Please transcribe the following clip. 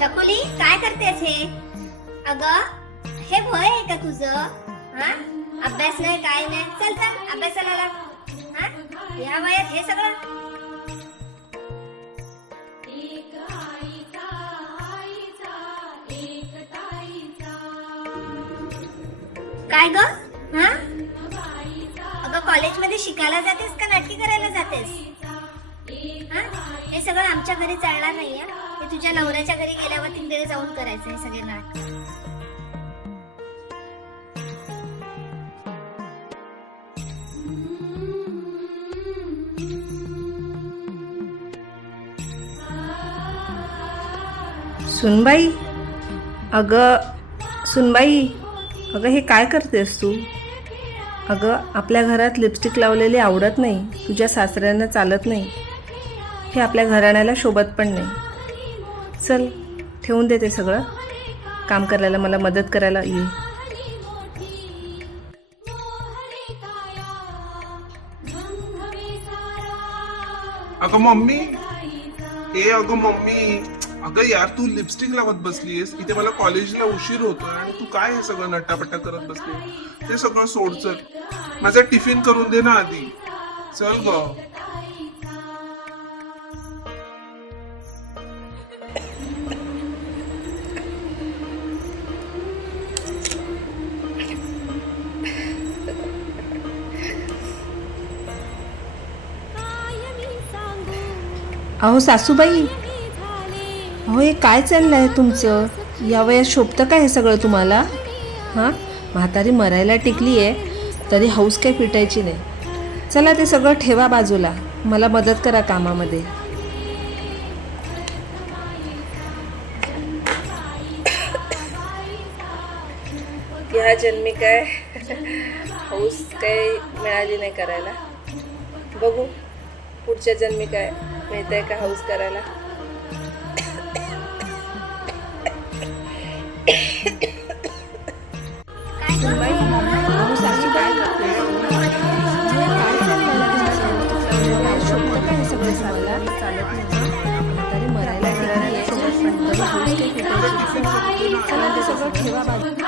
छकुली काय करतेस हे? अगं हे वय आहे का तुझं? हा? अभ्यास नाही काय नाही. चल चल अभ्यासाला लाग. हा? या वयात हे सगळं? काय ग? हा? अगं कॉलेजमध्ये शिकायला जातेस का नाटकी करायला जातेस? हा? हे सगळं आमच्या घरी चालणार नाही हे तुझ्या नवऱ्याच्या घरी गेल्यावर तिकडे जाऊन करायचं हे सगळे नाटक. सुनबाई अगं सुनबाई अगं हे काय करतेस तू? अगं आपल्या घरात लिपस्टिक लावलेली आवडत नाही. तुझ्या सासऱ्यांना चालत नाही. हे आपल्या घराण्याला शोभत पण नाही. चल ठेवून दे ते सगळं. काम करायला मला मदत करायला ये. अगं मम्मी. ए अगं मम्मी. अगं यार तू लिपस्टिक लावत बसलीस इथे मला कॉलेजला उशीर होतोय आणि तू काय हे सगळं नट्टापट्टा करत बसली ते सगळं सोड चल. माझा टिफिन करून दे ना आधी. चल ग. अहो सासूबाई. अहो हे काय चाललं आहे तुमचं? या वयात शोभतं काय हे सगळं तुम्हाला? हां? म्हातारी मरायला टिकली आहे तरी हौस काय पिटायची नाही. चला ते सगळं ठेवा बाजूला. मला मदत करा कामामध्ये. ह्या जन्मी काय? हौस काय मिळाली नाही करायला. बघू पुढच्या जन्मी काय? मिळतंय का हाऊस करायला काय हे सगळं चालत नाही सगळं ठेवा बाजू